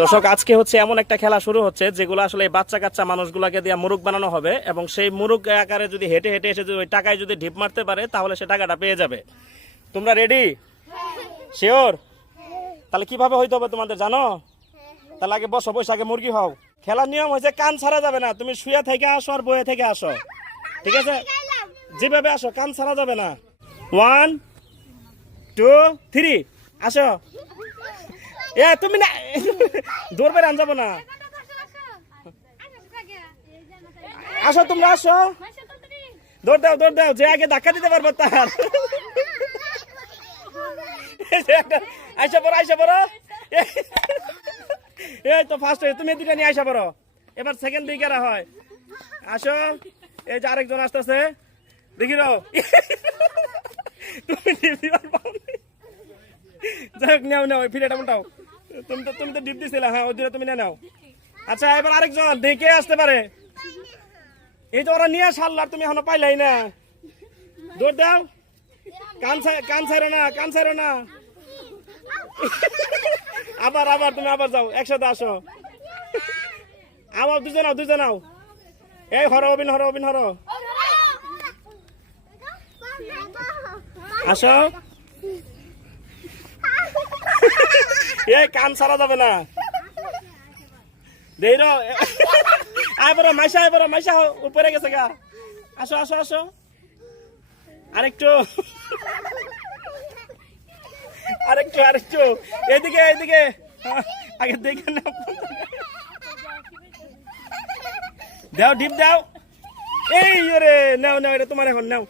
দর্শক, আজকে হচ্ছে এমন একটা খেলা শুরু হচ্ছে যেগুলো আসলে বাচ্চা কাচ্চা মানুষগুলাকে দিয়ে মুরগ বানানো হবে, এবং সেই মুরগ আকারে যদি হেঁটে হেঁটে এসে ওই টাকায় যদি ঢিপ মারতে পারে তাহলে সে টাকাটা পেয়ে যাবে। তোমরা রেডি? শিওর? তাহলে কিভাবে হইতে হবে তোমাদের জানো? তাহলে আগে বসো, বসে আগে মুরগি হও। খেলার নিয়ম হয়েছে কান ছাড়া যাবে না, তুমি শুয়ে থেকে আসো আর বয়ে থেকে আসো, ঠিক আছে? যেভাবে আসো, কান ছাড়া যাবে না। 1 2 3 আসো। এ তুমি না দৌড় বেড়ে আনযাবো না, আসো তোমরা আসো, দৌড় দাও দৌড় দাও, যে আগে ধাক্কা দিতে পারবো তার। আইসা পড়ো আইসা পড়ো, এই তো ফার্স্ট হয়ে তুমি দুটা নিয়ে আইসা পড়ো, এবার সেকেন্ড দিকে হয়। আসো, এই যে আরেকজন আসতেছে, দেখি রাও তুমি যাই হোক, নাও নাও ফিরেটা উল্টাও। তুমি তো ডিপ দিছিলে, হ্যাঁ ওই তুমি নাও। আচ্ছা, এবার আরেকজন দেখে আসতে পারে। এই তো ওরা নিয়ে সারলার, তুমি এখনো পাইলাই না, দৌড় দাও, কান ছাড়ো না, কান ছাড়ো না। আবার আবার তুমি আবার যাও, একসাথে আসো, আবার দুজন নাও। এই হরো অবিন হরো অবিন হরো, আসো। এই কান ছাড়া যাবে না, দেই র আইবরো মাইশা, আইবরো মাইশা উপরে গেছে গা। আসো আসো আসো, আরেকটু আরেকটু আরেকটু, এদিকে এদিকে, আগে দেখে নাও, দাও ডিপ দাও। এই রে নাও নাও, এটা তোমার এখন নাও।